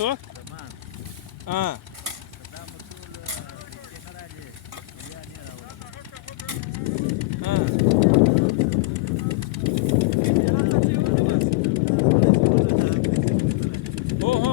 इस वक्त? हाँ हाँ ओहो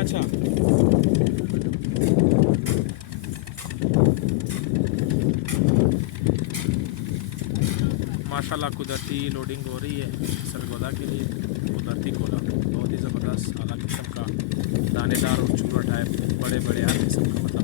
अच्छा माशाल्लाह कुदरती लोडिंग हो रही है सरगोदा के लिए। कुदरती कोला बहुत ही ज़बरदस्त अलग किस्म का दानेदार और चूरा टाइप बड़े बड़े हर किस्म का मतलब